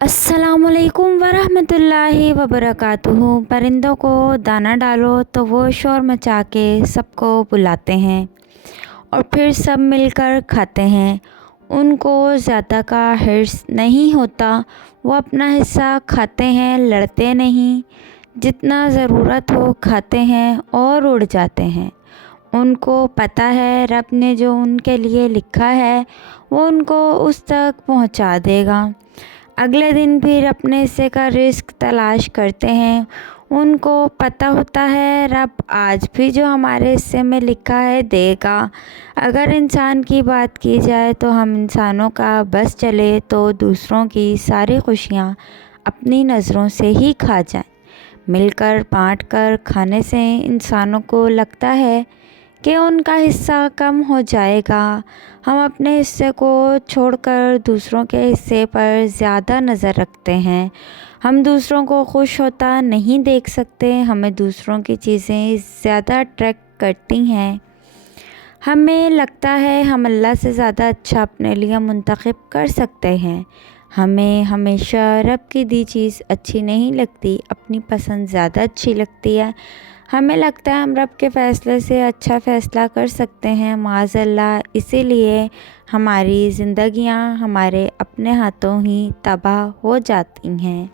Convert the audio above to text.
अस्सलाम वालेकुम वरहमतुल्लाहि वबरकातुहू। परिंदों को दाना डालो तो वो शोर मचा के सबको बुलाते हैं और फिर सब मिलकर खाते हैं। उनको ज़्यादा का हिर्स नहीं होता, वो अपना हिस्सा खाते हैं, लड़ते नहीं। जितना ज़रूरत हो खाते हैं और उड़ जाते हैं। उनको पता है रब ने जो उनके लिए लिखा है वो उनको उस तक पहुंचा देगा। अगले दिन फिर अपने हिस्से का रिस्क तलाश करते हैं। उनको पता होता है रब आज भी जो हमारे हिस्से में लिखा है देगा। अगर इंसान की बात की जाए तो हम इंसानों का बस चले तो दूसरों की सारी खुशियाँ अपनी नज़रों से ही खा जाएं। मिलकर बांट कर खाने से इंसानों को लगता है कि उनका हिस्सा कम हो जाएगा। हम अपने हिस्से को छोड़कर दूसरों के हिस्से पर ज़्यादा नज़र रखते हैं। हम दूसरों को खुश होता नहीं देख सकते। हमें दूसरों की चीज़ें ज़्यादा अट्रैक्ट करती हैं। हमें लगता है हम अल्लाह से ज़्यादा अच्छा अपने लिए मुंतखब कर सकते हैं। हमें हमेशा रब की दी चीज़ अच्छी नहीं लगती, अपनी पसंद ज़्यादा अच्छी लगती है। हमें लगता है हम रब के फ़ैसले से अच्छा फ़ैसला कर सकते हैं, माज़अल्लाह। इसीलिए हमारी ज़िंदगियां हमारे अपने हाथों ही तबाह हो जाती हैं।